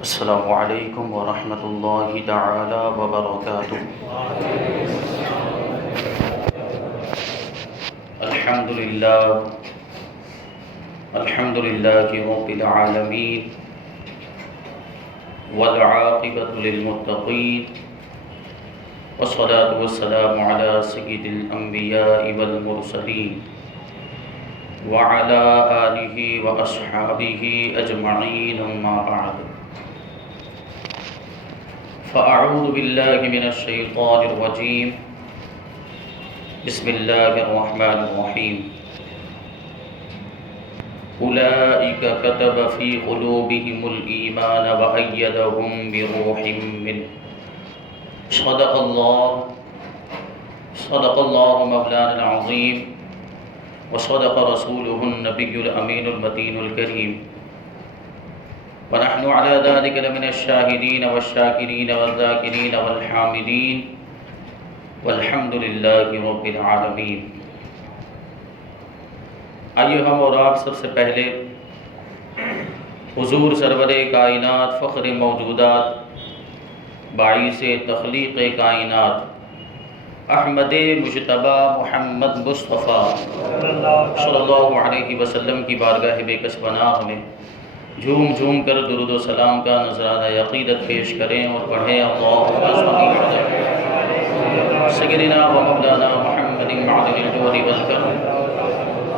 السلام علیکم ورحمۃ اللہ تعالی وبرکاتہ۔ الحمد للہ رب العالمین والعاقبۃ للمتقین والصلاة والسلام علی سید الانبیاء والمرسلین وعلى آلہ واصحابہ اجمعین، اما بعد فاعوذ باللہ من الشیطان الرجیم، بسم اللہ الرحمن الرحیم۔ اولئک کتب فی قلوبہم الایمان وأیدہم بروح منہ۔ صدق اللہ مولانا العظیم وصدق رسولہ النبی الامین المتین الکریم، ونحن على ذلك لمن الشاهدين والشاكرين والذاكرين والحامدين والحمد لله رب العالمین۔ آئیے ہم اور آپ سب سے پہلے حضور سرور کائنات، فخر موجودات، باعث تخلیق کائنات، احمد مجتبی محمد مصطفیٰ صلی اللہ علیہ وسلم کی بارگاہ بے کس پناہ میں جھوم جھوم کر درود و سلام کا نذرانہ عقیدت پیش کریں اور پڑھیں اللہم صلی علی سیدنا و مولانا محمد معدن الجود والکرم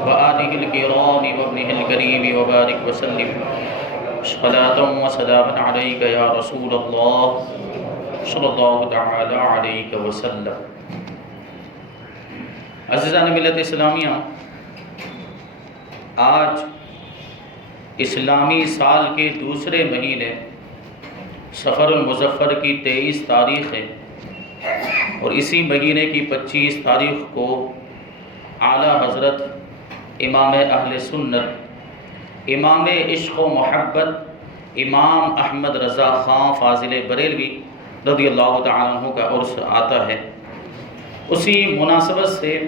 وآلہ الکرام وابنہ الکریم وبارک وسلم صلاة و سلام علیک یا رسول اللہ صلی اللہ تعالی علیہ وسلم۔ عزیزان ملت اسلامیہ، آج اسلامی سال کے دوسرے مہینے صفر المظفر کی 23 تاریخ ہے، اور اسی مہینے کی 25 تاریخ کو اعلیٰ حضرت امام اہل سنت، امام عشق و محبت، امام احمد رضا خان فاضل بریلوی رضی اللہ تعالیٰ عنہ کا عرس آتا ہے۔ اسی مناسبت سے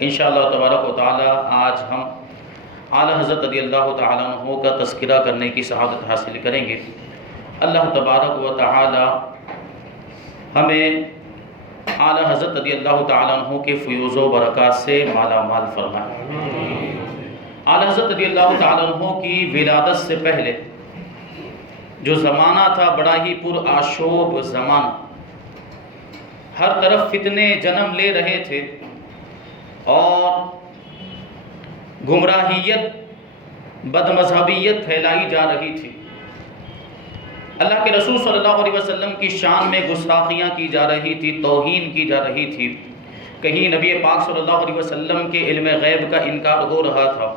انشاءاللہ تبارک و تعالی آج ہم اعلیٰ حضرت رضی اللہ تعالیٰ عنہ کا تذکرہ کرنے کی سعادت حاصل کریں گے۔ اللہ تبارک و تعالی ہمیں اعلیٰ حضرت رضی اللہ تعالیٰ عنہ کے فیوز و برکات سے مالا مال فرمائے۔ اعلیٰ حضرت رضی اللہ تعالیٰ عنہ کی ولادت سے پہلے جو زمانہ تھا بڑا ہی پر آشوب زمانہ، ہر طرف فتنے جنم لے رہے تھے اور گمراہیت، بد مذہبیت پھیلائی جا رہی تھی۔ اللہ کے رسول صلی اللہ علیہ وسلم کی شان میں گستاخیاں کی جا رہی تھی، توہین کی جا رہی تھی، کہیں نبی پاک صلی اللہ علیہ وسلم کے علم غیب کا انکار ہو رہا تھا،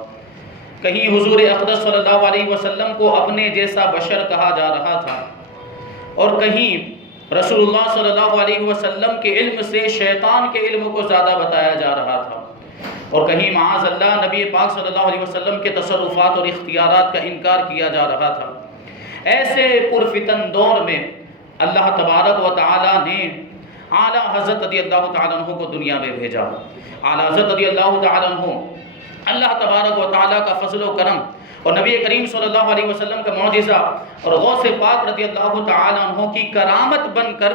کہیں حضور اقدس صلی اللہ علیہ وسلم کو اپنے جیسا بشر کہا جا رہا تھا، اور کہیں رسول اللہ صلی اللہ علیہ وسلم کے علم سے شیطان کے علم کو زیادہ بتایا جا رہا تھا، اور کہیں معاذ اللہ نبی پاک صلی اللہ علیہ وسلم کے تصرفات اور اختیارات کا انکار کیا جا رہا تھا۔ ایسے پرفتن دور میں اللہ تبارک و تعالی نے اعلیٰ حضرت رضی اللہ تعالیٰ عنہ کو دنیا میں بھیجا۔ اعلیٰ حضرت رضی اللہ تعالیٰ عنہ اللہ تبارک و تعالیٰ کا فضل و کرم اور نبی کریم صلی اللہ علیہ وسلم کا معجزہ اور غوث پاک رضی اللہ تعالیٰ عنہ کی کرامت بن کر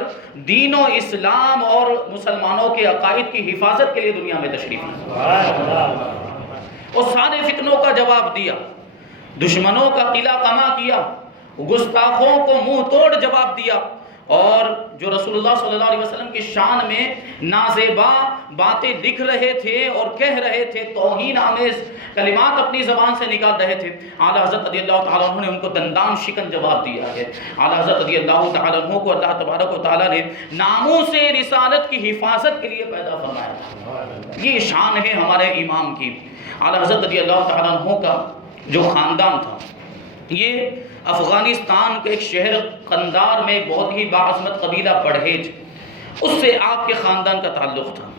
دین و اسلام اور مسلمانوں کے عقائد کی حفاظت کے لیے دنیا میں تشریف لائے اور سارے فتنوں کا جواب دیا، دشمنوں کا قلعہ کما کیا، گستاخوں کو منہ توڑ جواب دیا، اور جو رسول اللہ صلی اللہ علیہ وسلم کی شان میں نازیبا باتیں لکھ رہے تھے اور کہہ رہے تھے، توہین آمیز کلمات اپنی زبان سے نکال رہے تھے، اعلیٰ حضرت رضی اللہ تعالیٰ عنہ نے ان کو دندان شکن جواب دیا ہے۔ اعلیٰ حضرت رضی اللہ تعالیٰ عنہ کو اللہ تبارک و تعالیٰ نے ناموس رسالت کی حفاظت کے لیے پیدا فرمایا تھا۔ یہ شان ہے ہمارے امام کی۔ اعلیٰ حضرت رضی اللہ تعالیٰ عنہ کا جو خاندان تھا، یہ افغانستان کے ایک شہر قندار میں ایک بہت ہی باعظمت قبیلہ بڑھیج، اس سے آپ کے خاندان کا تعلق تھا،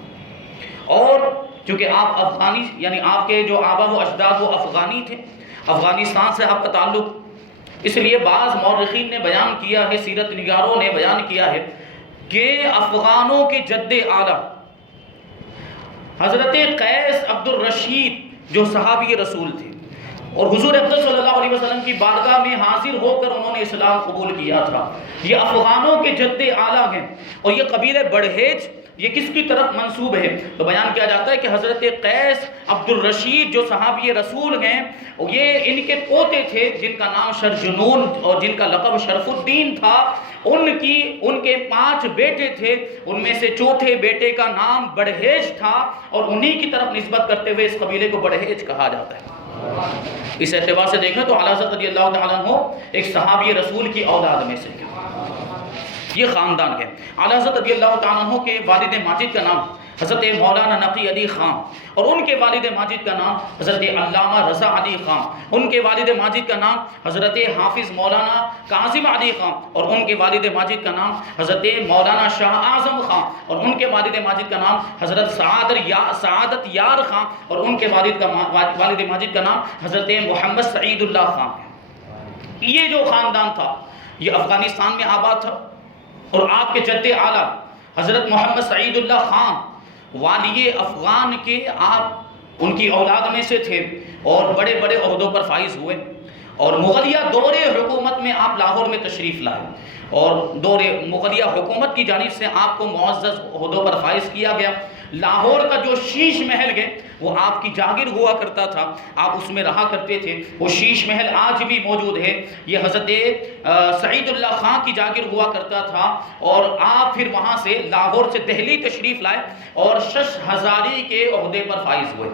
اور چونکہ آپ افغانی یعنی آپ کے جو آبا و اجداد وہ افغانی تھے، افغانستان سے آپ کا تعلق، اس لیے بعض مورخین نے بیان کیا ہے، سیرت نگاروں نے بیان کیا ہے کہ افغانوں کے جد اعلیٰ حضرت قیس عبد الرشید جو صحابی رسول تھے، اور حضور اقدس صلی اللہ علیہ وسلم کی بارگاہ میں حاضر ہو کر انہوں نے اسلام قبول کیا تھا۔ یہ افغانوں کے جد اعلیٰ ہیں، اور یہ قبیلہ بڑھیج یہ کس کی طرف منسوب ہے؟ تو بیان کیا جاتا ہے کہ حضرت قیس عبد الرشید جو صحابی رسول ہیں، یہ ان کے پوتے تھے جن کا نام شرجنون اور جن کا لقب شرف الدین تھا۔ ان کے 5 بیٹے تھے، ان میں سے چوتھے بیٹے کا نام بڑھیج تھا، اور انہی کی طرف نسبت کرتے ہوئے اس قبیلے کو بڑھیج کہا جاتا ہے۔ اس اعتبار سے دیکھیں تو اعلیٰ حضرت رضی اللہ تعالیٰ عنہ ایک صحابی رسول کی اولاد میں سے یہ خاندان ہے۔ اعلیٰ حضرت رضی اللہ تعالیٰ عنہ کے والد ماجد کا نام حضرت مولانا نقی علی خان، اور ان کے والد ماجد کا نام حضرت علامہ رضا علی خان، ان کے والد ماجد کا نام حضرت حافظ مولانا کاظم علی خان، اور ان کے والد ماجد کا نام حضرت مولانا شاہ اعظم خان، اور ان کے والد ماجد کا نام حضرت سعادت یار خان، اور ان کے والد ماجد کا نام حضرت محمد سعید اللہ خان۔ یہ جو خاندان تھا یہ افغانستان میں آباد تھا، اور آپ کے جد اعلیٰ حضرت محمد سعید اللہ خان والی افغان کے آپ ان کی اولاد میں سے تھے، اور بڑے بڑے عہدوں پر فائز ہوئے، اور مغلیہ دور حکومت میں آپ لاہور میں تشریف لائے، اور دور مغلیہ حکومت کی جانب سے آپ کو معزز عہدوں پر فائز کیا گیا۔ لاہور کا جو شیش محل ہے وہ آپ کی جاگیر ہوا کرتا تھا، آپ اس میں رہا کرتے تھے، وہ شیش محل آج بھی موجود ہے، یہ حضرت سعید اللہ خان کی جاگیر ہوا کرتا تھا، اور آپ پھر وہاں سے لاہور سے دہلی تشریف لائے اور شش ہزاری کے عہدے پر فائز ہوئے۔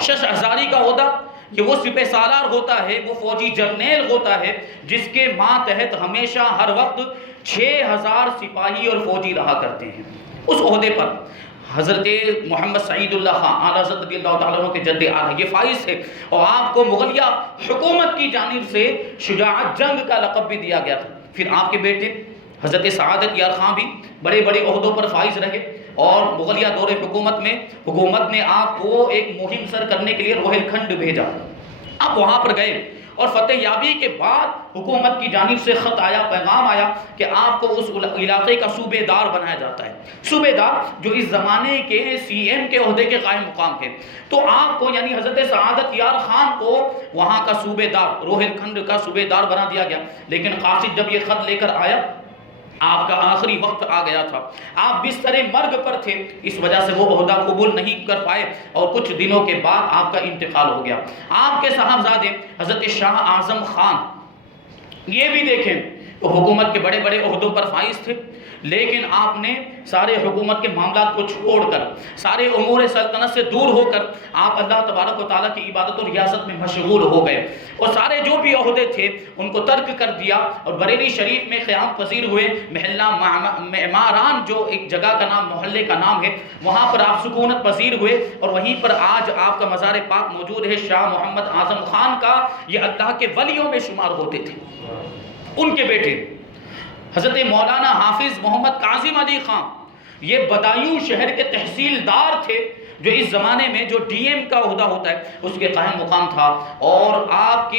شش ہزاری کا عہدہ کہ وہ سپہ سالار ہوتا ہے، وہ فوجی جرنیل ہوتا ہے جس کے ماتحت ہمیشہ ہر وقت 6000 سپاہی اور فوجی رہا کرتے ہیں۔ اس عہدے پر حضرت محمد سعید اللہ خان اعلیٰ حضرت رضی اللہ تعالیٰ عنہ کے جد اعلیٰ یہ فائز ہے، اور آپ کو مغلیہ حکومت کی جانب سے شجاعت جنگ کا لقب بھی دیا گیا تھا۔ پھر آپ کے بیٹے حضرت سعادت یار خان بھی بڑے بڑے عہدوں پر فائز رہے، اور مغلیہ دور حکومت نے آپ کو ایک مہم سر کرنے کے لیے روہل کھنڈ بھیجا۔ آپ وہاں پر گئے، اور فتح یابی کے بعد حکومت کی جانب سے خط آیا، پیغام آیا کہ آپ کو اس علاقے کا صوبے دار بنایا جاتا ہے۔ صوبے دار جو اس زمانے کے سی ایم کے عہدے کے قائم مقام ہے، تو آپ کو یعنی حضرت سعادت یار خان کو وہاں کا صوبے دار، روہل کھنڈ کا صوبے دار بنا دیا گیا۔ لیکن قاصد جب یہ خط لے کر آیا، آپ کا آخری وقت آ گیا تھا، آپ بستر مرگ پر تھے، اس وجہ سے وہ عہدہ قبول نہیں کر پائے، اور کچھ دنوں کے بعد آپ کا انتقال ہو گیا۔ آپ کے صاحبزادے حضرت شاہ اعظم خان یہ بھی دیکھیں تو حکومت کے بڑے بڑے عہدوں پر فائز تھے، لیکن آپ نے سارے حکومت کے معاملات کو چھوڑ کر، سارے امور سلطنت سے دور ہو کر آپ اللہ تبارک و تعالیٰ کی عبادت اور ریاست میں مشغول ہو گئے، اور سارے جو بھی عہدے تھے ان کو ترک کر دیا، اور بریلی شریف میں قیام پذیر ہوئے۔ محلہ معماران جو ایک جگہ کا نام، محلے کا نام ہے، وہاں پر آپ سکونت پذیر ہوئے، اور وہیں پر آج آپ کا مزار پاک موجود ہے۔ شاہ محمد اعظم خان کا یہ اللہ کے ولیوں میں شمار ہوتے تھے۔ ان کے بیٹے حضرت مولانا حافظ محمد کاظم علی خان یہ بدایوں شہر کے تحصیلدار تھے، جو اس زمانے میں جو ڈی ایم کا عہدہ ہوتا ہے اس کے قائم مقام تھا، اور آپ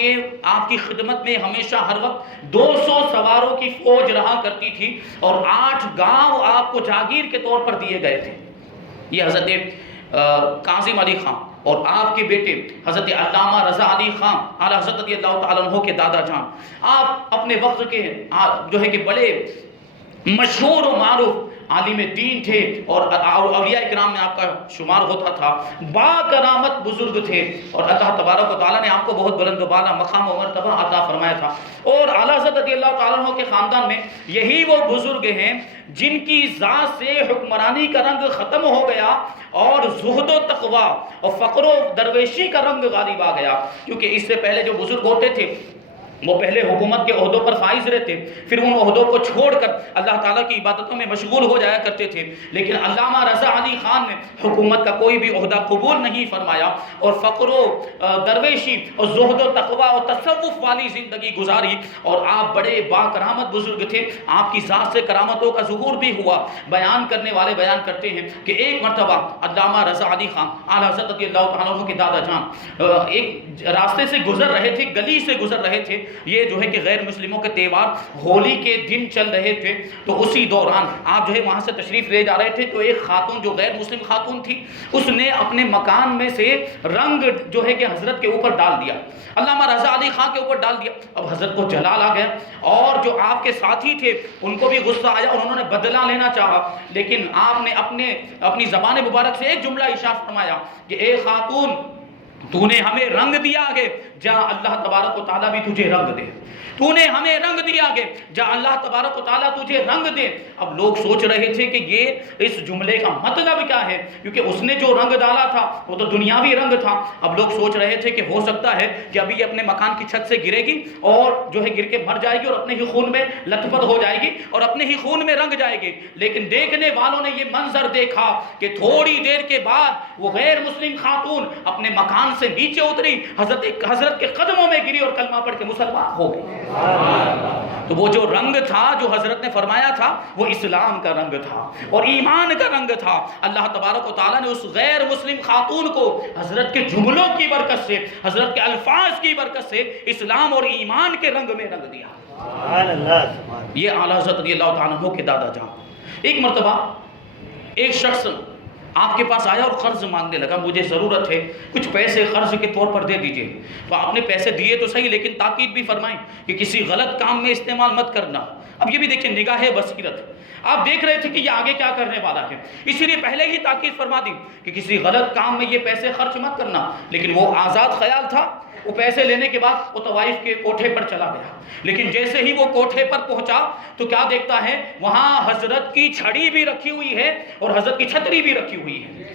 کی خدمت میں ہمیشہ ہر وقت 200 سواروں کی فوج رہا کرتی تھی، اور 8 گاؤں آپ کو جاگیر کے طور پر دیے گئے تھے۔ یہ حضرت کاظم علی خان اور آپ کے بیٹے حضرت علامہ رضا علی خان اعلیٰ حضرت رضی اللہ تعالیٰ عنہ کے دادا جان، آپ اپنے وقت کے جو ہے کہ بڑے مشہور و معروف عالم دین تھے، اور اولیاء کرام میں آپ کا شمار ہوتا تھا، با کرامت بزرگ تھے، اور اللہ تبارک و تعالیٰ نے آپ کو بہت بلند و بالا مقام و مرتبہ عطا فرمایا تھا۔ اور اعلیٰ حضرت رضی اللہ تعالیٰ عنہ کے خاندان میں یہی وہ بزرگ ہیں جن کی ذات سے حکمرانی کا رنگ ختم ہو گیا، اور زہد و تقوی اور فقر و درویشی کا رنگ غالب آ گیا، کیونکہ اس سے پہلے جو بزرگ ہوتے تھے وہ پہلے حکومت کے عہدوں پر فائز رہتے، پھر ان عہدوں کو چھوڑ کر اللہ تعالیٰ کی عبادتوں میں مشغول ہو جایا کرتے تھے، لیکن علامہ رضا علی خان نے حکومت کا کوئی بھی عہدہ قبول نہیں فرمایا، اور فقر و درویشی اور زہد و تقوی اور تصوف والی زندگی گزاری، اور آپ بڑے با کرامت بزرگ تھے، آپ کی ذات سے کرامتوں کا ظہور بھی ہوا۔ بیان کرنے والے بیان کرتے ہیں کہ ایک مرتبہ علامہ رضا علی خان اعلیٰ حضرت رضی اللہ تعالیٰ عنہ کے دادا جان ایک راستے سے گزر رہے تھے، گلی سے گزر رہے تھے، یہ جو ہے کہ غیر مسلموں کے تہوار ہولی کے دن چل رہے تھے، تو اسی دوران آپ جو ہے وہاں سے تشریف لے جا رہے تھے، تو ایک خاتون جو غیر مسلم خاتون تھی، اس نے اپنے مکان میں سے رنگ جو ہے کہ حضرت کے اوپر ڈال دیا، علامہ رضا علی خان کے اوپر ڈال دیا۔ اب حضرت کو جلال آ گیا، اور جو آپ کے ساتھی تھے ان کو بھی غصہ آیا، اور انہوں نے بدلہ لینا چاہا، لیکن آپ نے اپنی زبان مبارک سے ایک جملہ ارشاد فرمایا کہ اے خاتون، تو نے ہمیں رنگ دیا ہے، جا اللہ تبارک و تعالیٰ بھی تجھے رنگ دے، تو نے ہمیں رنگ دیا ہے، جا اللہ تبارک و تعالیٰ تجھے رنگ دے۔ اب لوگ سوچ رہے تھے کہ یہ اس جملے کا مطلب کیا ہے، کیونکہ اس نے جو رنگ ڈالا تھا وہ تو دنیاوی رنگ تھا۔ اب لوگ سوچ رہے تھے کہ ہو سکتا ہے کہ ابھی یہ اپنے مکان کی چھت سے گرے گی اور جو ہے گر کے مر جائے گی اور اپنے ہی خون میں لت پت ہو جائے گی اور اپنے ہی خون میں رنگ جائے گی، لیکن دیکھنے والوں نے یہ منظر دیکھا کہ تھوڑی دیر کے بعد وہ غیر مسلم خاتون اپنے مکان سے نیچے اتری، حضرت کے قدموں میں گری اور کلمہ پڑھ کے مسلمان ہو گئی۔ تو وہ جو رنگ تھا جو حضرت نے فرمایا تھا وہ اسلام کا رنگ تھا اور ایمان کا رنگ تھا۔ اللہ تبارک و تعالیٰ نے اس غیر مسلم خاتون کو حضرت کے جملوں کی برکت سے، حضرت کے الفاظ کی برکت سے اسلام اور ایمان کے رنگ میں رنگ دیا۔ یہ اعلیٰ حضرت رضی اللہ تعالیٰ عنہ کے دادا جان، ایک مرتبہ ایک شخص آپ کے پاس آیا اور قرض مانگنے لگا، مجھے ضرورت ہے، کچھ پیسے قرض کے طور پر دے دیجئے۔ تو آپ نے پیسے دیے تو صحیح، لیکن تاکید بھی فرمائیں کہ کسی غلط کام میں استعمال مت کرنا۔ اب یہ بھی دیکھیں نگاہ بصیرت، آپ دیکھ رہے تھے کہ یہ آگے کیا کرنے والا ہے، اسی لیے پہلے ہی تاکید فرما دی کہ کسی غلط کام میں یہ پیسے خرچ مت کرنا۔ لیکن وہ آزاد خیال تھا، وہ پیسے لینے کے بعد وہ طوائف کے کوٹھے پر چلا گیا، لیکن جیسے ہی وہ کوٹھے پر پہنچا تو کیا دیکھتا ہے، وہاں حضرت کی چھڑی بھی رکھی ہوئی ہے اور حضرت کی چھتری بھی رکھی ہوئی ہے۔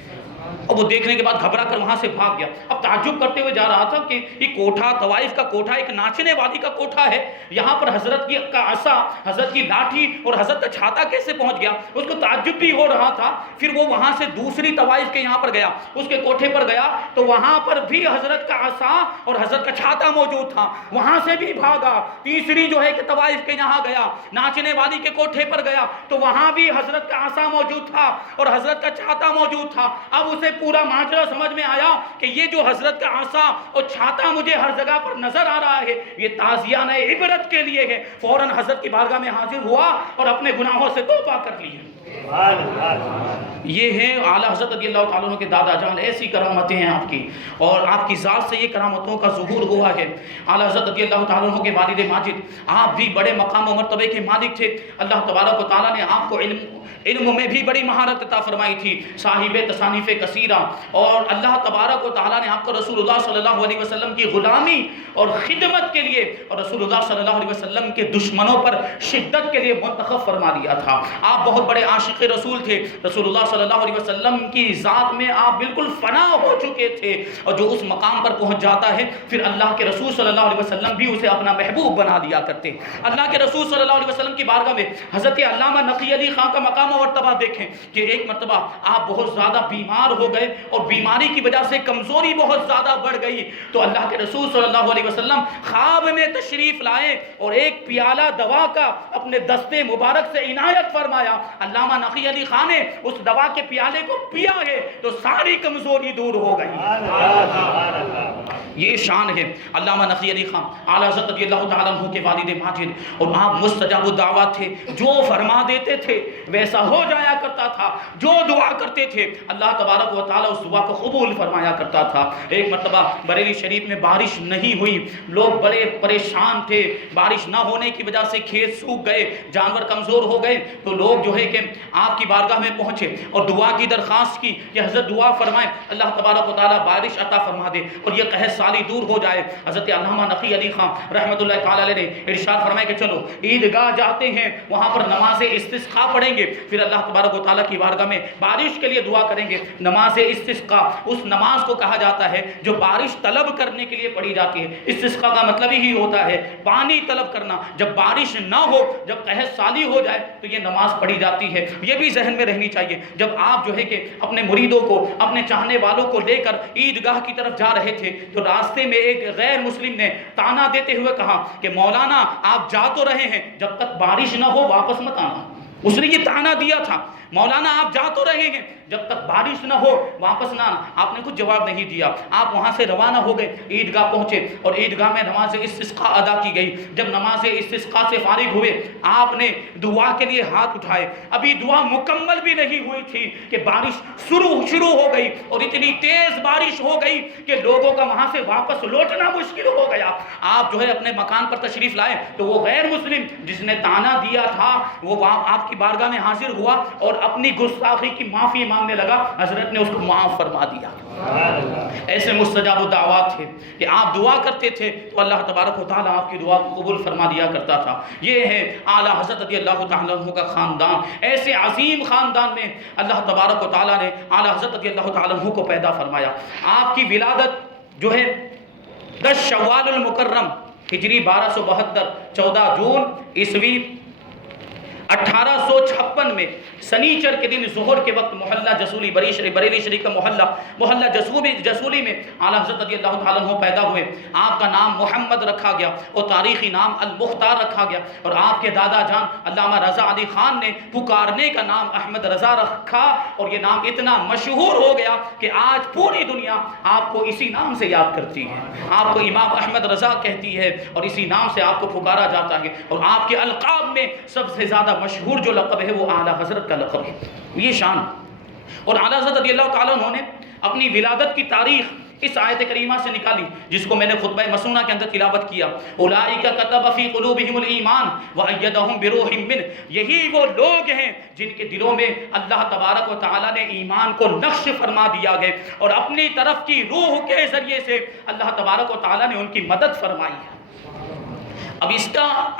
اور وہ دیکھنے کے بعد گھبرا کر وہاں سے بھاگ گیا۔ اب تعجب کرتے ہوئے جا رہا تھا کہ یہ کوٹھا، طوائف کا کوٹھا ایک ناچنے والی کا کوٹھا ہے، یہاں پر حضرت کی کا عصا، حضرت کی لاٹھی اور حضرت کا چھاتا کیسے پہنچ گیا؟ اس کو تعجب بھی ہو رہا تھا۔ پھر وہ وہاں سے دوسری طوائف کے یہاں پر گیا، اس کے کوٹھے پر گیا تو وہاں پر بھی حضرت کا عصا اور حضرت کا چھاتا موجود تھا، وہاں سے بھی بھاگا۔ تیسری جو ہے کہ طوائف کے یہاں گیا، ناچنے والی کے کوٹھے پر گیا تو وہاں بھی حضرت کا عصا موجود تھا اور حضرت کا چھاتا موجود تھا۔ اب اسے پورا ماجرا سمجھ میں آیا کہ یہ جو حضرت کا عصا اور چھاتا مجھے ہر جگہ پر نظر آ رہا ہے یہ تعزیہ نہ عبرت کے لیے ہے۔ فوراً حضرت کی بارگاہ میں حاضر ہوا اور اپنے گناہوں سے توبہ کر لی۔ یہ ہے اعلیٰ حضرت رضی اللہ تعالیٰ عنہ کے دادا جان، ایسی کرامتیں ہیں آپ کی اور آپ کی ذات سے یہ کرامتوں کا ظہور ہوا ہے۔ اعلیٰ حضرت رضی اللہ تعالیٰ عنہ کے والد ماجد، آپ بھی بڑے مقام و مرتبے کے مالک تھے۔ اللہ تبارک و تعالیٰ نے آپ کو علم میں بھی بڑی مہارت عطا فرمائی تھی، صاحب تصانیف کثیرہ، اور اللہ تبارک و تعالیٰ نے آپ کو رسول اللہ صلی اللہ علیہ وسلم کی غلامی اور خدمت کے لیے اور رسول اللہ صلی اللہ علیہ وسلم کے دشمنوں پر شدت کے لیے منتخب فرما دیا تھا۔ آپ بہت بڑے عاشق رسول تھے، رسول اللہ صلی اللہ علیہ وسلم کی ذات میں آپ بالکل فنا ہو چکے تھے، اور جو اس مقام پر پہنچ جاتا ہے پھر اللہ کے رسول صلی اللہ علیہ وسلم بھی اسے اپنا محبوب بنا دیا کرتے۔ اللہ کے رسول صلی اللہ علیہ وسلم کی بارگاہ میں حضرت علامہ نقی علی خان کا مقام و مرتبہ دیکھیں کہ ایک مرتبہ آپ بہت زیادہ بیمار ہو گئے اور بیماری کی وجہ سے کمزوری بہت زیادہ بڑھ گئی، تو اللہ کے رسول صلی اللہ علیہ وسلم خواب میں تشریف لائے اور ایک پیالہ دوا کا اپنے دستے مبارک سے عنایت فرمایا۔ علامہ نقی علی خان نے اس دوا کے پیالے کو پیا ہے تو ساری کمزوری دور ہو گئی۔ یہ شان ہے علامہ نقی علی خان، اعلیٰ حضرت رضی اللہ تعالیٰ عنہ کے والد ماجد، اور آپ مستجاب الدعوات تھے، جو فرما دیتے تھے ویسا ہو جایا کرتا تھا، جو دعا کرتے تھے اللہ تبارک و تعالیٰ اس دعا کو قبول فرمایا کرتا تھا۔ ایک مرتبہ بریلی شریف میں بارش نہیں ہوئی، لوگ بڑے پریشان تھے، بارش نہ ہونے کی وجہ سے کھیت سوکھ گئے، جانور کمزور ہو گئے، تو لوگ جو ہے کہ آپ کی بارگاہ میں پہنچے اور دعا کی درخواست کی کہ حضرت دعا فرمائیں اللہ تبارک و تعالیٰ بارش عطا فرما دے اور یہ قحط سالی دور ہو جائے۔ حضرت علامہ نقی علی خان رحمۃ اللہ تعالیٰ علیہ نے ارشاد فرمایا کہ چلو عیدگاہ جاتے ہیں، وہاں پر نماز استسقاء پڑھیں گے، پھر اللہ تبارک و تعالیٰ کی بارگاہ میں بارش کے لیے دعا کریں گے۔ نماز استسقاء اس نماز کو کہا جاتا ہے جو بارش طلب کرنے کے لیے پڑھی جاتی ہے۔ استسقاء کا مطلب ہی ہوتا ہے پانی طلب کرنا۔ جب بارش نہ ہو، جب قحط سالی ہو جائے تو یہ نماز پڑھی جاتی ہے۔ یہ بھی ذہن میں رہنی چاہیے۔ جب آپ جو ہے کہ اپنے مریدوں کو، اپنے چاہنے والوں کو لے کر عیدگاہ کی طرف جا رہے تھے تو راستے میں ایک غیر مسلم نے تانا دیتے ہوئے کہا کہ مولانا آپ جا تو رہے ہیں، جب تک بارش نہ ہو واپس مت آنا۔ اس نے یہ طعنہ دیا تھا، مولانا آپ جا تو رہے ہیں، جب تک بارش نہ ہو واپس نہ آنا۔ آپ نے کچھ جواب نہیں دیا، آپ وہاں سے روانہ ہو گئے، عیدگاہ پہنچے اور عیدگاہ میں نماز استسقاء ادا کی گئی۔ جب نماز استسقاء سے فارغ ہوئے، آپ نے دعا کے لیے ہاتھ اٹھائے، ابھی دعا مکمل بھی نہیں ہوئی تھی کہ بارش شروع ہو گئی، اور اتنی تیز بارش ہو گئی کہ لوگوں کا وہاں سے واپس لوٹنا مشکل ہو گیا۔ آپ جو ہے اپنے مکان پر تشریف لائے تو وہ غیر مسلم جس نے طعنہ دیا تھا وہ آپ کی بارگاہ میں حاضر ہوا اور اپنی گستاخی کی معافی مانگنے لگا، حضرت نے اس کو معاف فرما دیا۔ ایسے مستجاب الدعوات تھے کہ آپ دعا کرتے تھے تو اللہ تبارک و تعالیٰ آپ کی دعا کو قبول فرما دیا کرتا تھا۔ یہ ہے اعلیٰ حضرت رضی اللہ تعالیٰ عنہ کا خاندان۔ ایسے عظیم خاندان میں اللہ تبارک و تعالیٰ نے اعلیٰ حضرت رضی اللہ تعالیٰ عنہ کو پیدا فرمایا۔ آپ کی ولادت جو ہے 10 شوال المکرم ہجری 1272 14 جون عیسوی 1856 میں سنیچر کے دن ظہر کے وقت محلہ جسولی بریلی شریف کا محلہ جسولی میں اعلیٰ حضرت رضی اللہ تعالیٰ عنہ پیدا ہوئے۔ آپ کا نام محمد رکھا گیا اور تاریخی نام المختار رکھا گیا، اور آپ کے دادا جان علامہ رضا علی خان نے پکارنے کا نام احمد رضا رکھا، اور یہ نام اتنا مشہور ہو گیا کہ آج پوری دنیا آپ کو اسی نام سے یاد کرتی ہے، آپ کو امام احمد رضا کہتی ہے اور اسی نام سے آپ کو پکارا جاتا ہے۔ اور آپ کے القاب میں سب سے زیادہ مشہور جو لقب ہے وہ اعلیٰ حضرت کا لقب ہے، یہ شان۔ اور اعلیٰ حضرت رضی اللہ تعالیٰ عنہ نے اپنی ولادت کی تاریخ اس آیت کریمہ سے نکالی جس کو میں نے خطبہ مسنونہ کے اندر تلاوت کیا، اولئک کتب فی قلوبہم الایمان وایدہم بروح منہ۔ یہی وہ لوگ ہیں جن کے دلوں میں اللہ تبارک و تعالیٰ نے ایمان کو نقش فرما دیا گئے، اور اپنی طرف کی روح کے ذریعے سے اللہ تبارک و تعالیٰ نے ان کی مدد فرمائی ہے۔ اب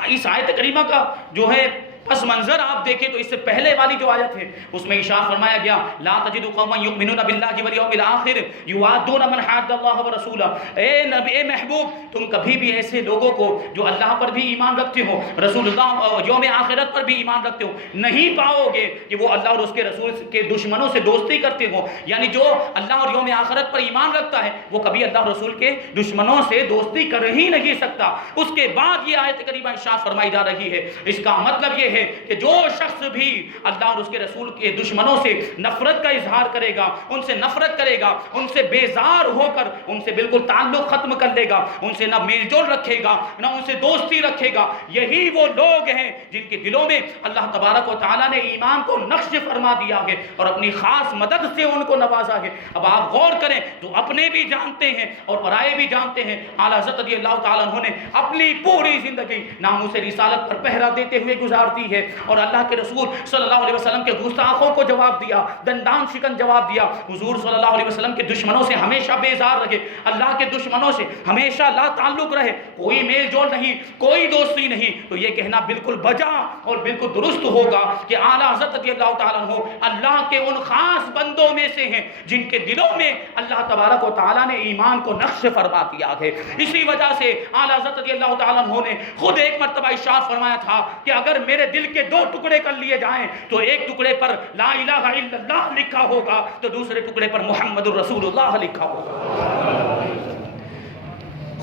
اس آیت کریمہ کا جو ہے پس منظر آپ دیکھیں تو اس سے پہلے والی جو آیت ہے اس میں ارشاد فرمایا گیا لا تجد قوما یؤمنون باللہ والیوم الآخر یوادون من حاد اللہ ورسولہ۔ اے محبوب، تم کبھی بھی ایسے لوگوں کو جو اللہ پر بھی ایمان رکھتے ہو، رسول اللہ یوم آخرت پر بھی ایمان رکھتے ہو، نہیں پاؤ گے کہ وہ اللہ اور اس کے رسول کے دشمنوں سے دوستی کرتے ہو۔ یعنی جو اللہ اور یوم آخرت پر ایمان رکھتا ہے وہ کبھی اللہ اور رسول کے دشمنوں سے دوستی کر ہی نہیں سکتا۔ اس کے بعد یہ آیت کریمہ ارشاد فرمائی جا رہی ہے، اس کا مطلب یہ ہے کہ جو شخص بھی اللہ اور اس کے رسول کے دشمنوں سے نفرت کا اظہار کرے گا، ان سے نفرت کرے گا، ان سے بیزار ہو کر ان سے بالکل تعلق ختم کر لے گا، ان سے نہ میل جول رکھے گا نہ ان سے دوستی رکھے گا، یہی وہ لوگ ہیں جن کے دلوں میں اللہ تبارک و تعالیٰ نے ایمان کو نقش فرما دیا ہے اور اپنی خاص مدد سے ان کو نوازا ہے۔ اب آپ غور کریں تو اپنے بھی جانتے ہیں اور پرائے بھی جانتے ہیں، اعلیٰ حضرت رضی اللہ تعالیٰ عنہ نے اپنی پوری زندگی ناموس رسالت پر پہرا دیتے ہوئے گزارتی ہے، اور اللہ کے رسول صلی اللہ علیہ وسلم کے گستاخوں کو جواب دیا، دندان شکن جواب دیا۔ حضور صلی اللہ علیہ وسلم کے دشمنوں سے ہمیشہ بیزار رہے، اللہ کے دشمنوں سے ہمیشہ لا تعلق رہے، کوئی میل جول نہیں، کوئی دوستی نہیں، تو یہ کہنا بالکل بجا اور بالکل درست ہوگا کہ اعلیٰ حضرت رضی اللہ تعالیٰ عنہ اللہ کے ان خاص بندوں میں سے ہیں جن کے دلوں میں اللہ تبارک و تعالیٰ نے ایمان کو نقش فرما دیا ہے۔ اسی وجہ سے اعلیٰ حضرت رضی اللہ تعالیٰ عنہ نے خود ایک مرتبہ ارشاد فرمایا تھا کہ اگر میرے دل کے 2 ٹکڑے کر لیے جائیں تو ایک ٹکڑے پر لا الہ الا اللہ لکھا ہوگا تو دوسرے ٹکڑے پر محمد الرسول اللہ لکھا ہوگا۔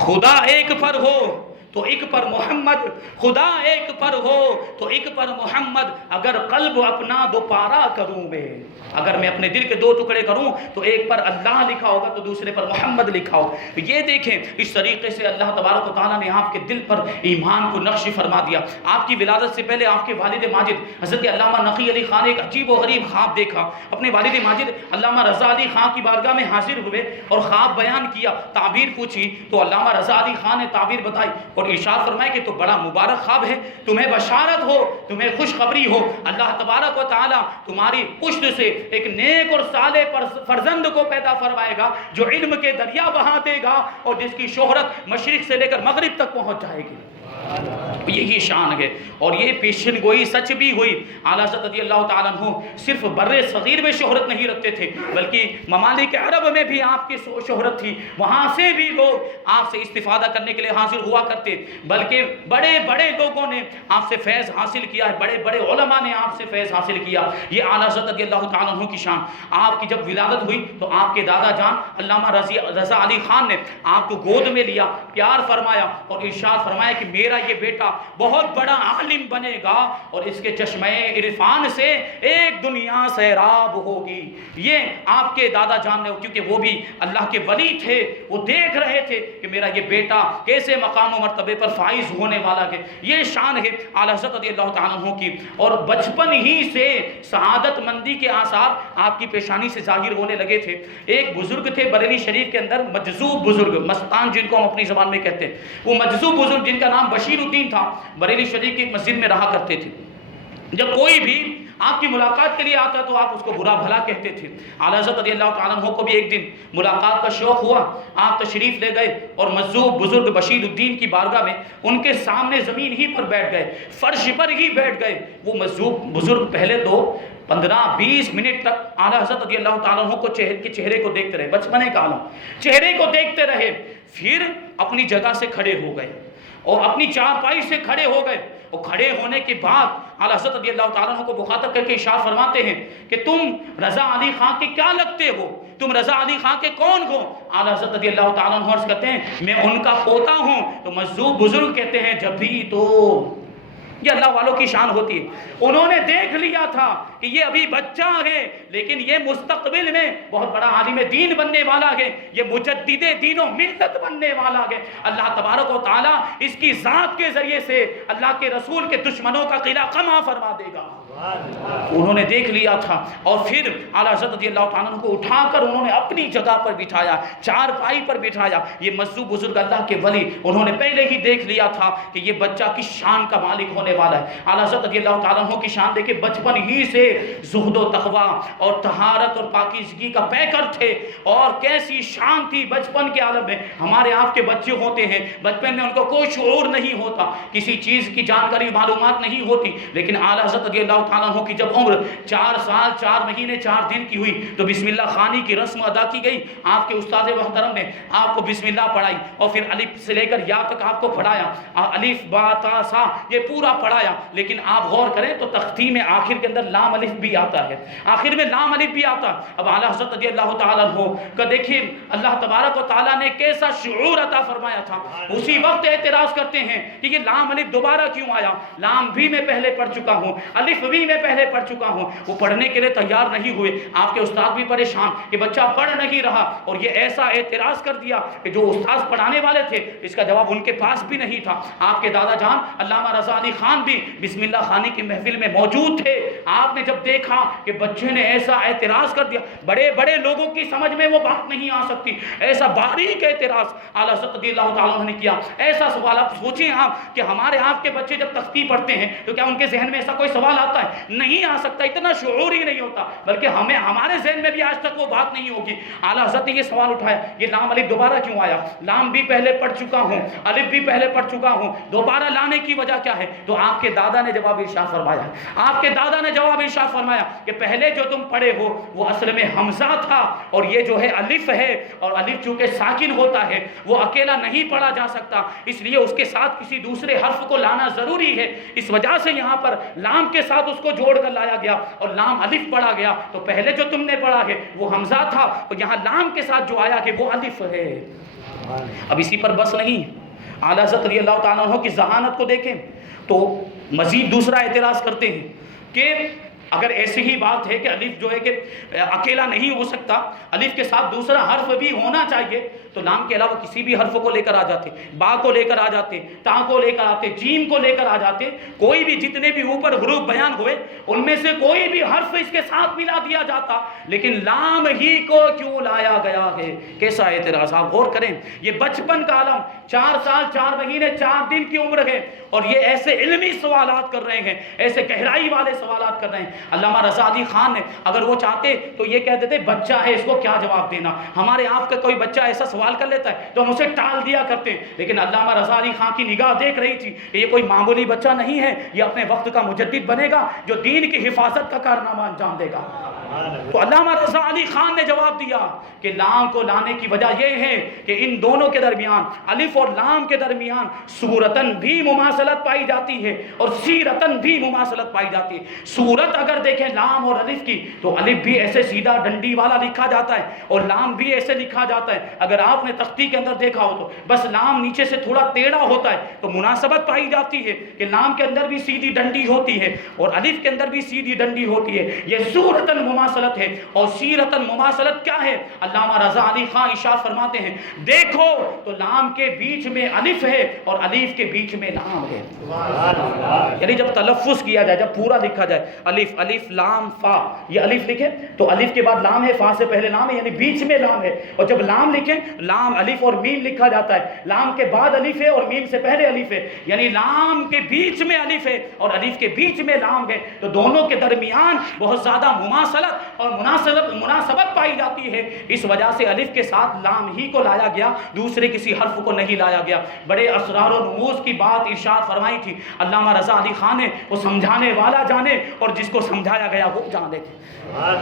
خدا ایک پر ہو تو ایک پر محمد، خدا ایک پر ہو تو ایک پر محمد، اگر قلب اپنا 2 پارا کروں میں، اگر میں اپنے دل کے 2 ٹکڑے کروں تو ایک پر اللہ لکھا ہوگا تو دوسرے پر محمد لکھا ہوگا۔ یہ دیکھیں اس طریقے سے اللہ تبارک و تعالیٰ نے آپ کے دل پر ایمان کو نقش فرما دیا۔ آپ کی ولادت سے پہلے آپ کے والد ماجد حضرت علامہ نقی علی خان ایک عجیب و غریب خواب دیکھا۔ اپنے والد ماجد علامہ رضا علی خان کی بارگاہ میں حاضر ہوئے اور خواب بیان کیا، تعبیر پوچھی تو علامہ رضا علی خان نے تعبیر بتائی اور ارشاد فرمایا کہ تو بڑا مبارک خواب ہے، تمہیں بشارت ہو، تمہیں خوشخبری ہو، اللہ تبارک و تعالیٰ تمہاری پشت سے ایک نیک اور صالح فرزند کو پیدا فرمائے گا جو علم کے دریا بہا دے گا اور جس کی شہرت مشرق سے لے کر مغرب تک پہنچ جائے گی۔ یہی شان ہے اور یہ پیشن گوئی سچ بھی ہوئی۔ اعلیٰ حضرت رضی اللہ تعالیٰ عنہ صرف بر صغیر میں شہرت نہیں رکھتے تھے بلکہ ممالک عرب میں بھی آپ کی شہرت تھی، وہاں سے بھی لوگ آپ سے استفادہ کرنے کے لیے حاضر ہوا کرتے، بلکہ بڑے بڑے لوگوں نے آپ سے فیض حاصل کیا ہے، بڑے بڑے علماء نے آپ سے فیض حاصل کیا۔ یہ اعلیٰ حضرت رضی اللہ تعالیٰ عنہ کی شان۔ آپ کی جب ولادت ہوئی تو آپ کے دادا جان علامہ رضا علی خان نے آپ کو گود میں لیا، پیار فرمایا اور ارشاد فرمایا کہ میرا میرا یہ بیٹا بہت بڑا عالم بنے گا اور اس کے چشمے عرفان سے ایک دنیا سیراب ہوگی. یہ آپ کے دادا جان نے، کیونکہ وہ بھی اللہ کے ولی تھے، وہ دیکھ رہے تھے کہ میرا یہ بیٹا کیسے مقام و مرتبے پر فائز ہونے والا ہے. یہ شان ہے اعلیٰ حضرت رضی اللہ تعالیٰ عنہ کی. اور بچپن ہی سے سعادت مندی کے آثار آپ کی پیشانی سے ظاہر ہونے لگے تھے. ایک بزرگ تھے بریلی شریف کے اندر، مجذوب بزرگ، مستان جن کو ہم اپنی زبان میں کہتے ہیں، وہ مجذوب بزرگ جن کا نام بشیر الدین تھا، بریلی شریف کی ایک مسجد میں رہا کرتے تھے. جب کوئی بھی آپ کی ملاقات کے لیے آتا تو آپ اس کو برا بھلا کہتے تھے. اعلیٰ حضرت رضی اللہ تعالیٰ عنہ کو بھی ایک دن ملاقات کا شوق ہوا، آپ تشریف لے گئے اور مجذوب بزرگ بشیر الدین کی بارگاہ میں ان کے سامنے زمین ہی پر بیٹھ گئے، فرش پر ہی بیٹھ گئے. وہ مجذوب بزرگ پہلے تو 15-20 منٹ تک اعلیٰ حضرت رضی اللہ تعالیٰ عنہ کو چہرے کو دیکھتے رہے، بچپنے کا عالم، چہرے کو دیکھتے رہے. پھر اپنی جگہ سے کھڑے ہو گئے اور اپنی چارپائی سے کھڑے ہو گئے. اور کھڑے ہونے کے بعد اعلیٰ حضرت رضی اللہ تعالیٰ عنہ کو مخاطب کر کے ارشاد فرماتے ہیں کہ تم رضا علی خان کے کیا لگتے ہو؟ تم رضا علی خان کے کون ہو؟ اعلیٰ حضرت رضی اللہ تعالیٰ عنہ عرض کرتے ہیں میں ان کا پوتا ہوں. تو مجذوب بزرگ کہتے ہیں جب بھی تو یہ اللہ والوں کی شان ہوتی ہے. انہوں نے دیکھ لیا تھا کہ یہ ابھی بچہ ہے لیکن یہ مستقبل میں بہت بڑا عالم دین بننے والا ہے، یہ مجدد دین و ملت بننے والا ہے. اللہ تبارک و تعالیٰ اس کی ذات کے ذریعے سے اللہ کے رسول کے دشمنوں کا قلعہ قمع فرما دے گا. انہوں نے دیکھ لیا تھا اور پھر اعلیٰ حضرت رضی اللہ تعالیٰ عنہ کو اٹھا کر انہوں نے اپنی جگہ پر بٹھایا، چارپائی پر بٹھایا. یہ مجذوب بزرگ اللہ کے ولی، انہوں نے پہلے ہی دیکھ لیا تھا کہ یہ بچہ کس شان کا مالک ہونے والا ہے. اعلیٰ حضرت رضی اللہ تعالیٰ عنہ کی شان دیکھیں، بچپن ہی سے زہد و تقویٰ اور طہارت اور پاکیزگی کا پیکر تھے. اور کیسی شان تھی بچپن کے عالم میں. ہمارے آپ کے بچے ہوتے ہیں، بچپن میں ان کو کوئی شعور نہیں ہوتا، کسی چیز کی جانکاری معلومات نہیں ہوتی، لیکن اعلیٰ حضرت رضی اللہ تعالیٰ عنہ کی جب عمر 4 سال 4 مہینے 4 دن کی ہوئی تو بسم اللہ خوانی کی رسم ادا کی گئی. آپ کے استاد محترم نے آپ کو بسم اللہ پڑھائی اور پھر الف سے لے کر یا تک آپ کو پڑھایا، الف با تا سا یہ پورا پڑھایا. لیکن آپ غور کریں تو تختی میں آخر کے اندر لام الف بھی آتا ہے، آخر میں لام الف بھی آتا. اب اعلیٰ حضرت رضی اللہ تعالیٰ عنہ کا دیکھیں اللہ تبارک و تعالیٰ نے کیسا شعور عطا فرمایا تھا. اسی وقت اعتراض کرتے ہیں کہ یہ لام الف دوبارہ کیوں آیا؟ لام بھی میں پہلے پڑھ چکا ہوں، الف بھی میں پہلے پڑھ چکا ہوں. وہ پڑھنے کے لیے تیار نہیں ہوئے. آپ کے استاد بھی پریشان کہ بچہ پڑھ نہیں رہا، اور یہ ایسا اعتراض کر دیا کہ جو استاد پڑھانے والے تھے اس کا جواب ان کے پاس بھی نہیں تھا. آپ کے دادا جان علامہ رضا علی خان بھی بسم اللہ خوانی کی محفل میں موجود تھے. آپ نے جب دیکھا کہ بچے نے ایسا اعتراض کر دیا، بڑے بڑے لوگوں کی سمجھ میں وہ بات نہیں آ سکتی، ایسا باریک اعتراض اعلیٰ حضرت رضی اللہ تعالیٰ عنہ نے کیا. ایسا سوال آپ سوچیں آپ کہ ہمارے آپ کے بچے جب تختی پڑھتے ہیں تو کیا ان کے ذہن میں ایسا کوئی سوال آتا ہے؟ نہیں آ سکتا، اتنا شعور ہی نہیں ہوتا. بلکہ ہمارے ذہن میں بھی آج تک وہ بات نہیں ہوگی. اعلیٰ حضرت نے یہ سوال اٹھایا یہ لام الف دوبارہ کیوں آیا؟ لام بھی پہلے پڑھ چکا ہوں، الف بھی پہلے پڑھ چکا ہوں، دوبارہ لانے کی وجہ کیا ہے؟ تو آپ کے دادا نے جواب ارشاد فرمایا، آپ کے دادا نے جواب ارشاد فرمایا کہ پہلے جو تم پڑھے ہو وہ اصل میں حمزہ تھا، اور یہ جو ہے الف ہے، اور الف چونکہ ساکن ہوتا ہے وہ اکیلا نہیں پڑھا جا سکتا، اس لیے اس کے ساتھ کسی دوسرے حرف کو لانا ضروری ہے. اس وجہ سے یہاں پر لام کے ساتھ اس کو جوڑ کر لایا گیا اور لام الف پڑھا گیا. تو پہلے جو تم نے پڑھا ہے وہ حمزہ تھا، اور یہاں لام کے ساتھ جو آیا ہے وہ الف ہے. اب اسی پر بس نہیں، اعلیٰ حضرت رضی اللہ تعالیٰ عنہ کی ذہانت کو دیکھیں تو مزید دوسرا اعتراض کرتے ہیں کہ اگر ایسی ہی بات ہے کہ الف جو ہے کہ اکیلا نہیں ہو سکتا، الف کے ساتھ دوسرا حرف بھی ہونا چاہیے، تو لام کے علاوہ کسی بھی حرف کو لے کر آ جاتے، با کو لے کر آ جاتے، تا کو لے کر آتے، جیم کو لے کر آ جاتے، کوئی بھی جتنے بھی اوپر حروف بیان ہوئے ان میں سے کوئی بھی حرف اس کے ساتھ ملا دیا جاتا. لیکن لام ہی کو کیوں لایا گیا ہے؟ کیسا اعتراض! آپ غور کریں، یہ بچپن کا عالم 4 سال 4 مہینے 4 دن کی عمر ہے اور یہ ایسے علمی سوالات کر رہے ہیں، ایسے گہرائی والے سوالات کر رہے ہیں. علامہ رضا علی خان نے اگر وہ چاہتے تو یہ کہہ دیتے بچہ ہے اس کو کیا جواب دینا. ہمارے آپ کا کوئی بچہ ایسا سوال کر لیتا ہے تو ہم اسے ٹال دیا کرتے ہیں، لیکن علامہ رضا علی خان کی نگاہ دیکھ رہی تھی کہ یہ کوئی معمولی بچہ نہیں ہے، یہ اپنے وقت کا مجدد بنے گا جو دین کی حفاظت کا کارنامہ انجام دے گا. تو علامہ رضا علی خان نے جواب دیا کہ لام کو لانے کی وجہ یہ ہے کہ ان دونوں کے درمیان، الف اور لام کے درمیان صورتاً بھی مماثلت پائی جاتی ہے اور سیرتاً بھی مماثلت پائی جاتی ہے۔ صورت اگر دیکھیں لام اور الف کی تو الف بھی ایسے سیدھا ڈنڈی والا لکھا جاتا ہے اور لام بھی ایسے لکھا جاتا ہے۔ اگر آپ نے تختی کے اندر دیکھا ہو تو بس لام نیچے سے تھوڑا ٹیڑھا ہوتا ہے تو مناسبت پائی جاتی ہے کہ لام کے اندر بھی سیدھی ڈنڈی ہوتی ہے اور الف کے اندر بھی سیدھی ڈنڈی ہوتی ہے۔ یہ صورتاً مماثلت ہے اور سیرتاً مماثلت کیا ہے؟ علامہ رضا علی خان ارشاد فرماتے ہیں دیکھو تو لام کے بیچ میں الف ہے اور الف کے بیچ میں لام ہے۔ یعنی جب تلفظ کیا جائے، جب پورا لکھا جائے الف الف لام فا، یہ الف لکھیں تو الف کے بعد لام ہے، فا سے پہلے لام ہے، یعنی بیچ میں لام ہے۔ اور جب لام لکھیں لام الف اور میم لکھا جاتا ہے، لام کے بعد الف ہے اور میم سے پہلے الف ہے، یعنی لام کے بیچ میں الف ہے اور الف کے بیچ میں لام ہے۔ تو دونوں کے درمیان بہت زیادہ مماثلت اور مناسبت پائی جاتی ہے، اس وجہ سے الف کے ساتھ لام ہی کو لایا گیا، دوسرے کسی حرف کو نہیں لایا گیا۔ بڑے اسرار و رموز کی بات ارشاد فرمائی تھی علامہ رضا علی خان نے، وہ سمجھانے والا جانے اور جس کو سمجھایا گیا وہ جانے تھے۔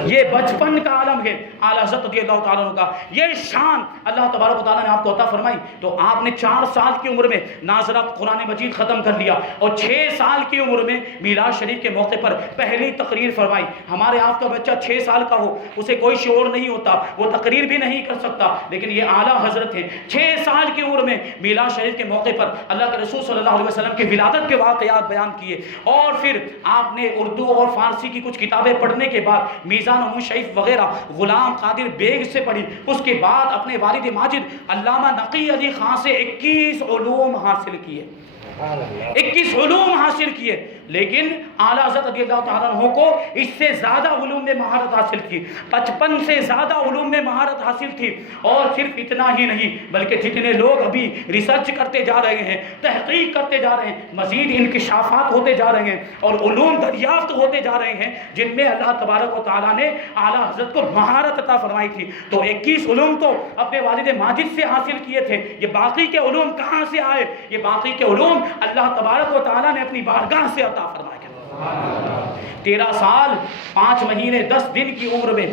یہ بچپن کا عالم ہے اعلیٰ حضرت رضی اللہ تعالیٰ عنہ کا، یہ شان اللہ تبارک و تعالیٰ نے آپ کو عطا فرمائی۔ تو آپ نے 4 سال کی عمر میں ناظرہ قرآن مجید ختم کر لیا اور 6 سال کی عمر میں میلاد شریف کے موقع پر پہلی تقریر فرمائی۔ ہمارے آپ کا بچہ 6 سال کا ہو، اسے کوئی شعور نہیں ہوتا، وہ تقریر بھی نہیں کر سکتا، لیکن یہ اعلیٰ حضرت ہیں 6 سال کی عمر میں میلاد شریف کے موقع پر اللہ کے رسول صلی اللہ علیہ وسلم کی ولادت کے واقعات بیان کیے، اور پھر آپ نے اردو اور فارسی کی کچھ کتابیں پڑھنے کے بعد میزان و شریف وغیرہ غلام قادر بیگ سے پڑھی، اس کے بعد اپنے والد ماجد علامہ نقی علی خان سے 21 علوم حاصل کیے، 21 علوم حاصل کیے، لیکن اعلیٰ حضرت رضی اللہ تعالیٰ عنہ کو اس سے زیادہ علوم میں مہارت حاصل تھی، 55 سے زیادہ علوم میں مہارت حاصل تھی۔ اور صرف اتنا ہی نہیں بلکہ جتنے لوگ ابھی ریسرچ کرتے جا رہے ہیں، تحقیق کرتے جا رہے ہیں، مزید انکشافات ہوتے جا رہے ہیں اور علوم دریافت ہوتے جا رہے ہیں جن میں اللہ تبارک و تعالیٰ نے اعلیٰ حضرت کو مہارت عطا فرمائی تھی۔ تو 21 علوم تو اپنے والد ماجد سے حاصل کیے تھے، یہ باقی کے علوم کہاں سے آئے؟ یہ باقی کے علوم اللہ تبارک و تعالیٰ نے اپنی بارگاہ سے عطا فرمایا۔ 13 سال 5 مہینے 10 دن کی عمر میں،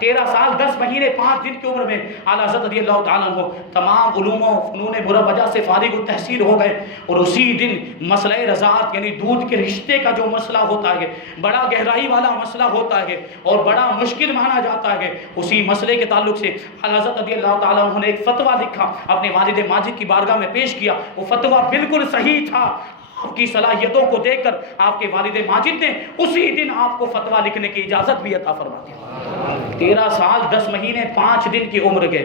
13 سال 10 مہینے 5 دن کی عمر میں اعلیٰ حضرت رضی اللہ تعالیٰ عنہ تمام علوم و فنون مروجہ سے فارغ التحصیل ہو گئے، اور اسی دن مسئلہ رضاعت یعنی دودھ کے رشتے کا جو مسئلہ ہوتا ہے، بڑا گہرائی والا مسئلہ ہوتا ہے اور بڑا مشکل مانا جاتا ہے، اسی مسئلے کے تعلق سے اعلیٰ حضرت رضی اللہ تعالیٰ عنہ نے ایک فتویٰ لکھا، اپنے والد ماجد کی بارگاہ میں پیش کیا۔ وہ فتویٰ بالکل صحیح تھا، آپ کی صلاحیتوں کو دیکھ کر آپ کے والد ماجد نے اسی دن آپ کو فتویٰ لکھنے کی اجازت بھی عطا فرما دی۔ 13 سال 10 مہینے 5 دن کی عمر کے،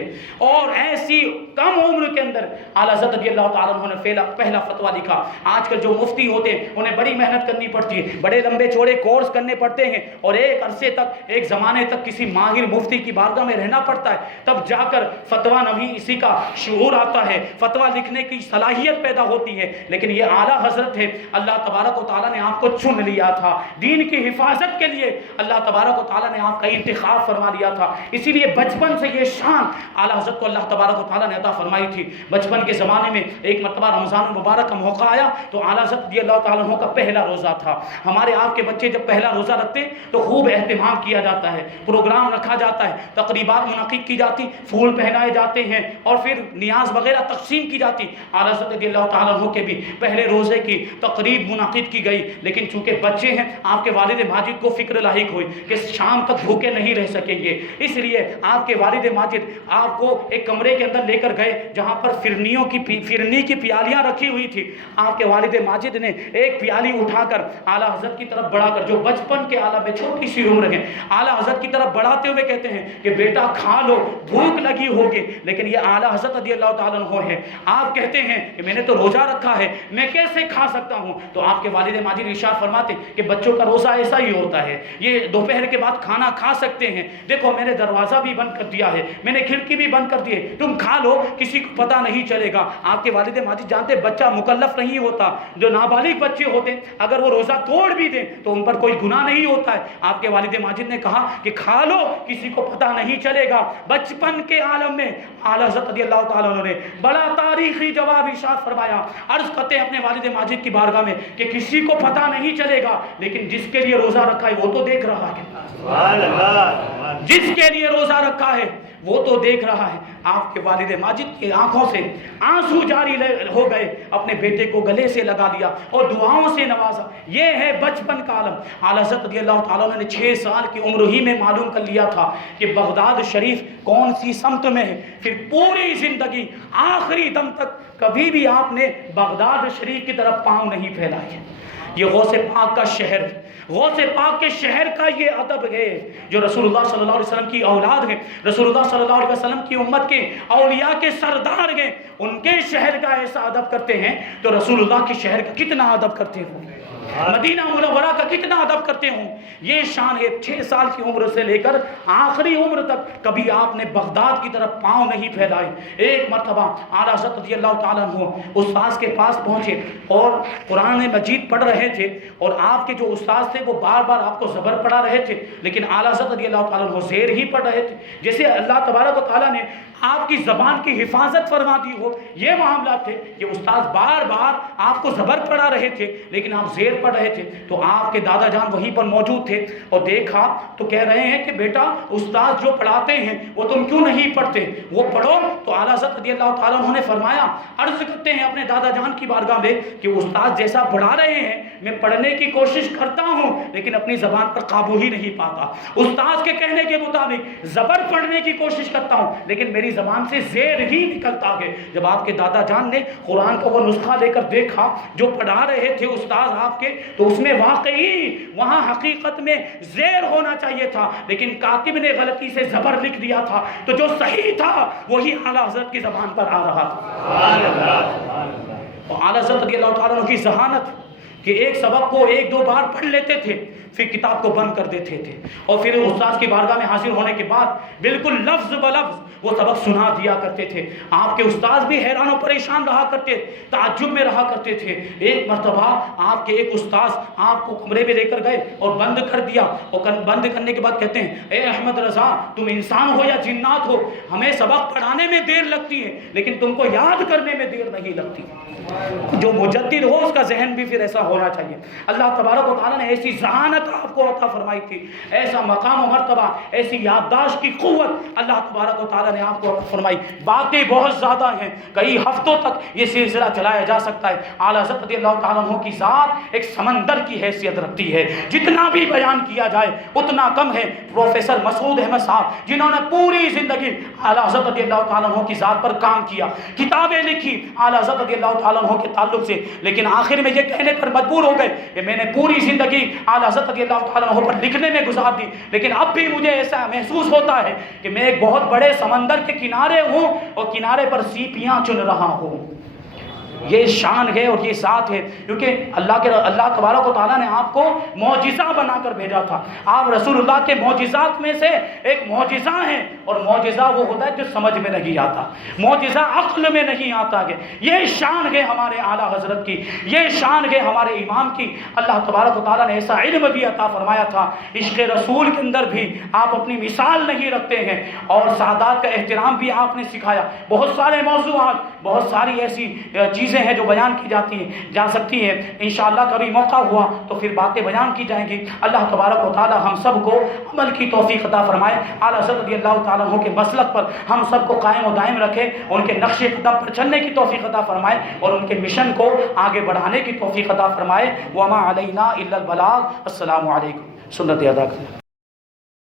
اور ایسی کم عمر کے اندر اعلیٰ حضرت رضی اللہ تعالیٰ عنہ نے پہلا فتویٰ لکھا۔ آج کل جو مفتی ہوتے ہیں انہیں بڑی محنت کرنی پڑتی ہے، بڑے لمبے چوڑے کورس کرنے پڑتے ہیں اور ایک عرصے تک، ایک زمانے تک کسی ماہر مفتی کی بارگاہ میں رہنا پڑتا ہے، تب جا کر فتویٰ نوی اسی کا شعور آتا ہے، فتویٰ لکھنے کی صلاحیت پیدا ہوتی ہے۔ لیکن یہ اعلیٰ حضرت ہے، اللہ تبارک و تعالیٰ نے آپ کو چن لیا تھا دین کی حفاظت کے لیے، اللہ تبارک و تعالیٰ نے آپ کا انتخاب فرما لیا تھا، اسی لیے بچپن سے یہ شان اعلیٰ حضرت کو اللہ تبارک و تعالیٰ نے عطا فرمائی تھی۔ بچپن کے زمانے میں ایک مرتبہ رمضان المبارک کا موقع آیا تو اعلیٰ حضرت رضی اللہ تعالیٰ عنہ کا پہلا روزہ تھا۔ ہمارے آپ کے بچے جب پہلا روزہ رکھتے تو خوب اہتمام کیا جاتا ہے، پروگرام رکھا جاتا ہے، تقریبات منعقد کی جاتی، پھول پہنائے جاتے ہیں اور پھر نیاز وغیرہ تقسیم کی جاتی۔ اعلیٰ حضرت رضی اللہ تعالیٰ عنہ کے بھی پہلے روزے کی تقریب منعقد کی گئی، لیکن چونکہ بچے ہیں آپ کے والد ماجد کو فکر لاحق ہوئی کہ شام تک بھوکے نہیں رہ سکیں گے، اس لیے آپ کے والد ماجد آپ کو ایک کمرے کے اندر لے کر گئے جہاں پر فرنی کی پیالیاں رکھی ہوئی تھی۔ آپ کے والد ماجد نے ایک پیالی اٹھا کر اعلیٰ حضرت کی طرف بڑھا کر، جو بچپن کے عالم میں چھوٹی سی عمر ہے، اعلیٰ حضرت کی طرف بڑھاتے ہوئے کہتے ہیں کہ بیٹا کھا لو، بھوک لگی ہوگی۔ لیکن یہ اعلیٰ حضرت رضی اللہ تعالیٰ عنہ ہے، آپ کہتے ہیں کہ میں نے تو روزہ رکھا ہے، میں کیسے کھا سکتا ہوں؟ تو آپ کے والد ماجد ارشاد فرماتے کہ بچوں کا روزہ ایسا ہی ہوتا ہے، یہ دوپہر کے بعد کھانا کھا سکتے ہیں، دیکھو میں نے دروازہ بھی بند کر دیا ہے، میں نے کھڑکی بھی بند کر دی ہے، تم کھا لو، کسی کو پتہ نہیں چلے گا۔ آپ کے والد ماجد جانتے بچہ مکلف نہیں ہوتا، جو نابالغ بچے ہوتے ہیں اگر وہ روزہ توڑ بھی دیں تو ان پر کوئی گناہ نہیں ہوتا ہے۔ آپ کے والد ماجد نے کہا کہ کھا لو، کسی کو پتہ نہیں چلے گا۔ بچپن کے عالم میں اعلیٰ حضرت رضی اللہ تعالیٰ عنہ نے بڑا تاریخی جواب ارشاد فرمایا۔ عرض کرتے ہیں اپنے والد ماجد کی بارگاہ میں کہ کسی کو پتہ نہیں چلے گا، لیکن جس کے لیے روزہ رکھا ہے وہ تو دیکھ رہا ہے، سبحان اللہ، جس کے لیے روزہ رکھا ہے وہ تو دیکھ رہا ہے۔ آپ کے والد ماجد کی آنکھوں سے آنسو جاری ہو گئے، اپنے بیٹے کو گلے سے لگا لیا اور دعاؤں سے نوازا۔ یہ ہے بچپن کا عالم۔ اعلیٰ حضرت رضی اللہ تعالیٰ عنہ نے 6 سال کی عمر ہی میں معلوم کر لیا تھا کہ بغداد شریف کون سی سمت میں ہے۔ پھر پوری زندگی آخری دم تک کبھی بھی آپ نے بغداد شریف کی طرف پاؤں نہیں پھیلائے۔ یہ غوث پاک کا شہر، غوث پاک کے شہر کا یہ ادب ہے جو رسول اللہ صلی اللہ علیہ وسلم کی اولاد ہیں، رسول اللہ صلی اللہ علیہ وسلم کی امت کے اولیاء کے سردار ہیں، ان کے شہر کا ایسا ادب کرتے ہیں تو رسول اللہ کے شہر کا کتنا ادب کرتے ہوں، مدینہ منورہ کا کتنا ادب کرتے ہوں۔ یہ شان ہے۔ 6 سال کی عمر سے لے کر آخری عمر تک کبھی آپ نے بغداد کی طرف پاؤں نہیں پھیلائے۔ ایک مرتبہ اعلیٰ حضرت رضی اللہ تعالیٰ عنہ استاذ کے پاس پہنچے اور قرآن مجید پڑھ رہے تھے، اور آپ کے جو استاذ تھے وہ بار بار آپ کو زبر پڑھا رہے تھے، لیکن اعلیٰ حضرت رضی اللہ تعالیٰ عنہ زیر ہی پڑھ رہے تھے، جیسے اللہ تبارک و تعالیٰ نے آپ کی زبان کی حفاظت فرما دی ہو۔ یہ معاملات تھے کہ استاذ بار بار آپ کو زبر پڑھا رہے تھے لیکن آپ زیر پڑھ رہے تھے، تو آپ کے دادا جان وہیں پر موجود تھے اور دیکھا تو کہہ رہے ہیں کہ بیٹا استاذ جو پڑھاتے ہیں وہ تم کیوں نہیں پڑھتے، وہ پڑھو۔ تو اعلیٰ حضرت رضی اللہ تعالیٰ عنہ نے فرمایا، عرض کرتے ہیں اپنے دادا جان کی بارگاہ میں کہ استاذ جیسا پڑھا رہے ہیں میں پڑھنے کی کوشش کرتا ہوں لیکن اپنی زبان پر قابو ہی نہیں پاتا، استاذ کے کہنے کے مطابق زبر پڑھنے کی کوشش کرتا ہوں لیکن میری زبان سے زیر ہی نکلتا ہے۔ جب آپ کے دادا جان نے قرآن کا وہ نسخہ لے کر دیکھا جو پڑھا رہے تھے استاذ آپ کے، تو اس میں واقعی وہاں حقیقت میں زیر ہونا چاہیے تھا لیکن کاتب نے غلطی سے زبر لکھ دیا تھا، تو جو صحیح تھا وہی اعلیٰ حضرت کی زبان پر آ رہا تھا۔ اور اعلیٰ حضرت رضی اللہ تعالیٰ عنہ کی ذہانت کہ ایک سبق کو 1-2 بار پڑھ لیتے تھے پھر کتاب کو بند کر دیتے تھے اور پھر استاذ کی بارگاہ میں حاضر ہونے کے بعد بالکل لفظ بلفظ وہ سبق سنا دیا کرتے تھے۔ آپ کے استاذ بھی حیران و پریشان رہا کرتے، تعجب میں رہا کرتے تھے۔ ایک مرتبہ آپ کے ایک استاذ آپ کو کمرے میں لے کر گئے اور بند کر دیا، اور بند کرنے کے بعد کہتے ہیں اے احمد رضا تم انسان ہو یا جنات ہو، ہمیں سبق پڑھانے میں دیر لگتی ہے لیکن تم کو یاد کرنے میں دیر نہیں لگتی۔ جو مجدد ہو اس کا ذہن بھی پھر ایسا ہونا چاہیے۔ اللہ تبارک و تعالیٰ نے ایسی ذہانت آپ کو عطا فرمائی تھی، ایسا مقام و مرتبہ، ایسی یادداشت کی قوت اللہ تبارک و تعالیٰ نے آپ کو عطا فرمائی۔ باتیں بہت زیادہ ہیں، کئی ہفتوں تک یہ سلسلہ چلایا جا سکتا ہے۔ اعلیٰ حضرت رضی اللہ تعالیٰ عنہ کی ذات ایک سمندر کی حیثیت رکھتی ہے، جتنا بھی بیان کیا جائے اتنا کم ہے۔ پروفیسر مسعود احمد صاحب جنہوں نے پوری زندگی اعلیٰ حضرت رضی اللہ تعالیٰ عنہ کی ذات پر کام کیا، کتابیں لکھی اعلیٰ حضرت رضی اللہ تعالیٰ عنہ کے تعلق سے، لیکن آخر میں یہ کہنے پر مجبور ہو گئے کہ میں نے پوری زندگی اعلیٰ حضرت رضی اللہ تعالیٰ عنہ پر لکھنے میں گزار دی، لیکن اب بھی مجھے ایسا محسوس ہوتا ہے کہ میں ایک بہت بڑے سمندر کے کنارے ہوں اور کنارے پر سیپیاں چن رہا ہوں۔ یہ شان ہے اور یہ ذات ہے، کیونکہ اللہ تبارک و تعالیٰ نے آپ کو معجزہ بنا کر بھیجا تھا۔ آپ رسول اللہ کے معجزات میں سے ایک معجزہ ہیں، اور معجزہ وہ ہوتا ہے جو سمجھ میں نہیں آتا، معجزہ عقل میں نہیں آتا ہے۔ یہ شان ہے ہمارے اعلیٰ حضرت کی، یہ شان ہے ہمارے امام کی۔ اللہ تبارک و تعالیٰ نے ایسا علم بھی عطا فرمایا تھا، عشق رسول کے اندر بھی آپ اپنی مثال نہیں رکھتے ہیں، اور سادات کا احترام بھی آپ نے سکھایا۔ بہت سارے موضوعات، بہت ساری ایسی چیزیں ہیں جو بیان کی جا سکتی ہیں، انشاءاللہ کبھی موقع ہوا تو پھر باتیں بیان کی جائیں گی۔ اللہ تبارک و تعالی ہم سب کو عمل کی توفیق عطا فرمائے، اعلیٰ حضرت رضی اللہ تعالیٰ عنہ کے مسلک پر ہم سب کو قائم و دائم رکھے، ان کے نقش قدم پر چلنے کی توفیق عطا فرمائے اور ان کے مشن کو آگے بڑھانے کی توفیق عطا فرمائے۔ وما علینا الا البلاغ۔ السلام علیکم۔ سنت ادا کریں۔